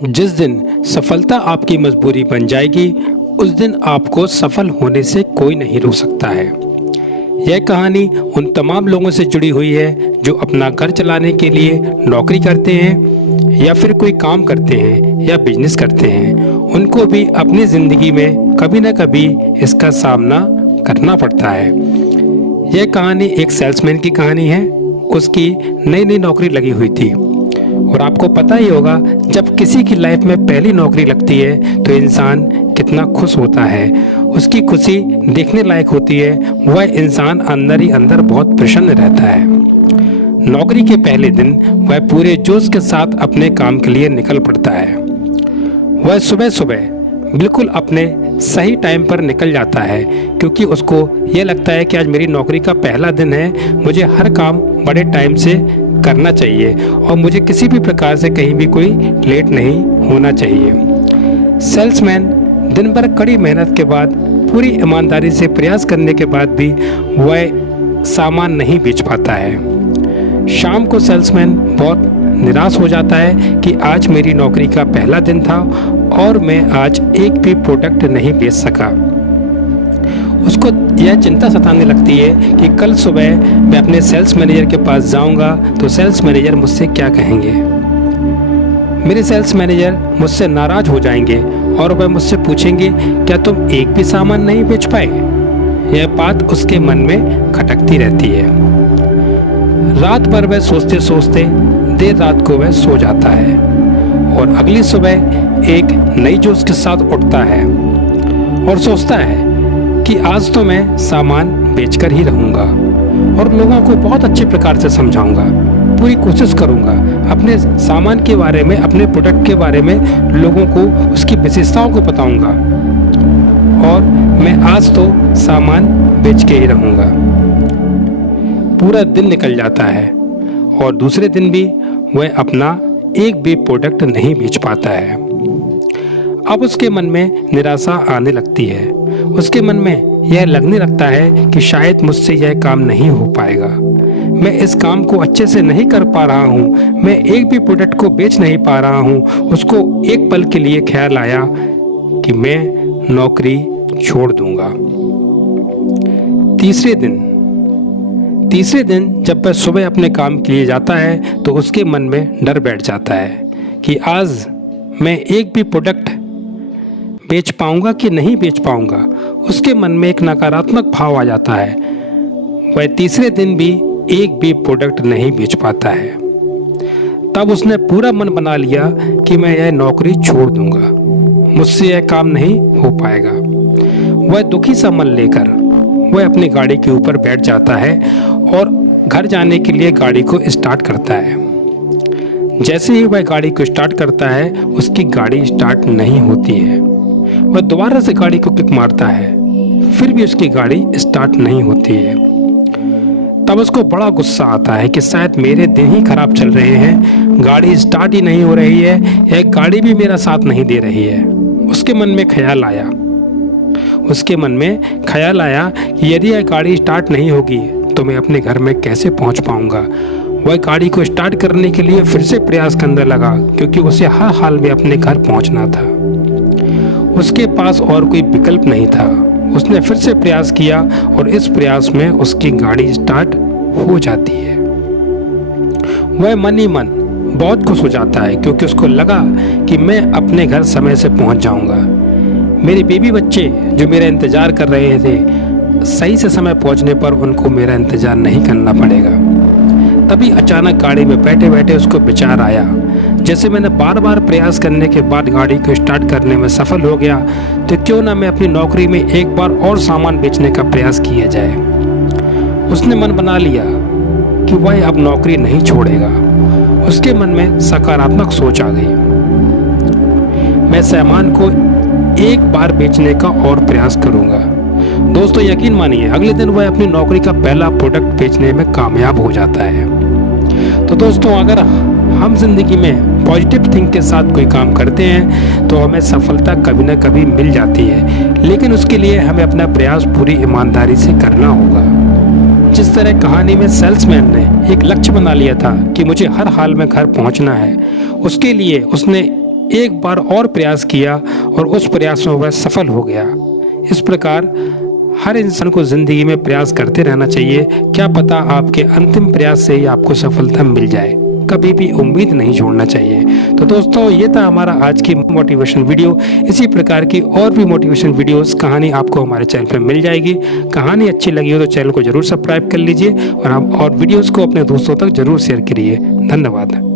जिस दिन सफलता आपकी मजबूरी बन जाएगी, उस दिन आपको सफल होने से कोई नहीं रोक सकता है। यह कहानी उन तमाम लोगों से जुड़ी हुई है जो अपना घर चलाने के लिए नौकरी करते हैं या फिर कोई काम करते हैं या बिजनेस करते हैं। उनको भी अपनी ज़िंदगी में कभी ना कभी इसका सामना करना पड़ता है। यह कहानी एक सेल्समैन की कहानी है। उसकी नई नई नौकरी लगी हुई थी और आपको पता ही होगा, जब किसी की लाइफ में पहली नौकरी लगती है तो इंसान कितना खुश होता है। उसकी खुशी देखने लायक होती है। वह इंसान अंदर ही अंदर बहुत प्रसन्न रहता है। नौकरी के पहले दिन वह पूरे जोश के साथ अपने काम के लिए निकल पड़ता है। वह सुबह सुबह बिल्कुल अपने सही टाइम पर निकल जाता है, क्योंकि उसको यह लगता है कि आज मेरी नौकरी का पहला दिन है, मुझे हर काम बड़े टाइम से करना चाहिए और मुझे किसी भी प्रकार से कहीं भी कोई लेट नहीं होना चाहिए। सेल्समैन दिन भर कड़ी मेहनत के बाद, पूरी ईमानदारी से प्रयास करने के बाद भी वह सामान नहीं बेच पाता है। शाम को सेल्समैन बहुत निराश हो जाता है कि आज मेरी नौकरी का पहला दिन था और मैं आज एक भी प्रोडक्ट नहीं बेच सका। उसको यह चिंता सताने लगती है कि कल सुबह मैं अपने सेल्स मैनेजर के पास जाऊंगा तो सेल्स मैनेजर मुझसे क्या कहेंगे। मेरे सेल्स मैनेजर मुझसे नाराज हो जाएंगे और वह मुझसे पूछेंगे, क्या तुम एक भी सामान नहीं बेच पाए। यह बात उसके मन में खटकती रहती है। रात भर वह सोचते सोचते देर रात को वह सो जाता है और अगली सुबह एक नई जोश के साथ उठता है और सोचता है कि आज तो मैं सामान बेचकर ही रहूँगा और लोगों को बहुत अच्छे प्रकार से समझाऊंगा। पूरी कोशिश करूंगा अपने सामान के बारे में, अपने प्रोडक्ट के बारे में लोगों को उसकी विशेषताओं को बताऊंगा और मैं आज तो सामान बेच के ही रहूँगा। पूरा दिन निकल जाता है और दूसरे दिन भी वह अपना एक भी प्रोडक्ट नहीं बेच पाता है। अब उसके मन में निराशा आने लगती है। उसके मन में यह लगने लगता है कि शायद मुझसे यह काम नहीं हो पाएगा। मैं इस काम को अच्छे से नहीं कर पा रहा हूँ। मैं एक भी प्रोडक्ट को बेच नहीं पा रहा हूँ। उसको एक पल के लिए ख्याल आया कि मैं नौकरी छोड़ दूंगा। तीसरे दिन जब वह सुबह अपने काम के लिए जाता है तो उसके मन में डर बैठ जाता है कि आज मैं एक भी प्रोडक्ट बेच पाऊंगा कि नहीं बेच पाऊंगा। उसके मन में एक नकारात्मक भाव आ जाता है। वह तीसरे दिन भी एक भी प्रोडक्ट नहीं बेच पाता है। तब उसने पूरा मन बना लिया कि मैं यह नौकरी छोड़ दूंगा, मुझसे यह काम नहीं हो पाएगा। वह दुखी सा मन लेकर वह अपनी गाड़ी के ऊपर बैठ जाता है और घर जाने के लिए गाड़ी को स्टार्ट करता है। जैसे ही वह गाड़ी को स्टार्ट करता है, उसकी गाड़ी स्टार्ट नहीं होती है। वह दोबारा से गाड़ी को किक मारता है, फिर भी उसकी गाड़ी स्टार्ट नहीं होती है। तब उसको बड़ा गुस्सा आता है कि शायद मेरे दिन ही खराब चल रहे हैं, गाड़ी स्टार्ट ही नहीं हो रही है, यह गाड़ी भी मेरा साथ नहीं दे रही है। उसके मन में ख्याल आया कि यदि यह गाड़ी स्टार्ट नहीं होगी तो मैं अपने घर में कैसे पहुंच पाऊंगा। वह गाड़ी को स्टार्ट करने के लिए फिर से प्रयास करने लगा, क्योंकि उसे हर हाल में अपने घर पहुंचना था। उसके पास और कोई विकल्प नहीं था। उसने फिर से प्रयास किया और इस प्रयास में उसकी गाड़ी स्टार्ट हो जाती है। वह मन ही मन बहुत खुश हो जाता है, क्योंकि उसको लगा कि मैं अपने घर समय से पहुंच जाऊंगा। मेरे बेबी बच्चे जो मेरा इंतज़ार कर रहे थे, सही से समय पहुंचने पर उनको मेरा इंतज़ार नहीं करना पड़ेगा। तभी अचानक गाड़ी में बैठे बैठे उसको विचार आया, जैसे मैंने बार बार प्रयास करने के बाद गाड़ी को स्टार्ट करने में सफल हो गया, तो क्यों ना मैं अपनी नौकरी में एक बार और सामान बेचने का प्रयास किया जाए। उसने मन बना लिया कि वह अब नौकरी नहीं छोड़ेगा। उसके मन में सकारात्मक सोच आ गई, मैं सामान को एक बार बेचने का और प्रयास करूंगा। दोस्तों, यकीन मानिए, अगले दिन वह अपनी नौकरी का पहला प्रोडक्ट बेचने में कामयाब हो जाता है। तो दोस्तों, अगर हम जिंदगी में पॉजिटिव थिंक के साथ कोई काम करते हैं तो हमें सफलता कभी ना कभी मिल जाती है, लेकिन उसके लिए हमें अपना प्रयास पूरी ईमानदारी से करना होगा। जिस तरह कहानी में सेल्समैन ने एक लक्ष्य बना लिया था कि मुझे हर हाल में घर पहुंचना है, उसके लिए उसने एक बार और प्रयास किया और उस प्रयास में वह सफल हो गया। इस प्रकार हर इंसान को ज़िंदगी में प्रयास करते रहना चाहिए। क्या पता आपके अंतिम प्रयास से ही आपको सफलता मिल जाए। कभी भी उम्मीद नहीं छोड़ना चाहिए। तो दोस्तों, ये था हमारा आज की मोटिवेशन वीडियो। इसी प्रकार की और भी मोटिवेशन वीडियोस कहानी आपको हमारे चैनल पर मिल जाएगी। कहानी अच्छी लगी हो तो चैनल को जरूर सब्सक्राइब कर लीजिए और वीडियोस को अपने दोस्तों तक जरूर शेयर करिए। धन्यवाद।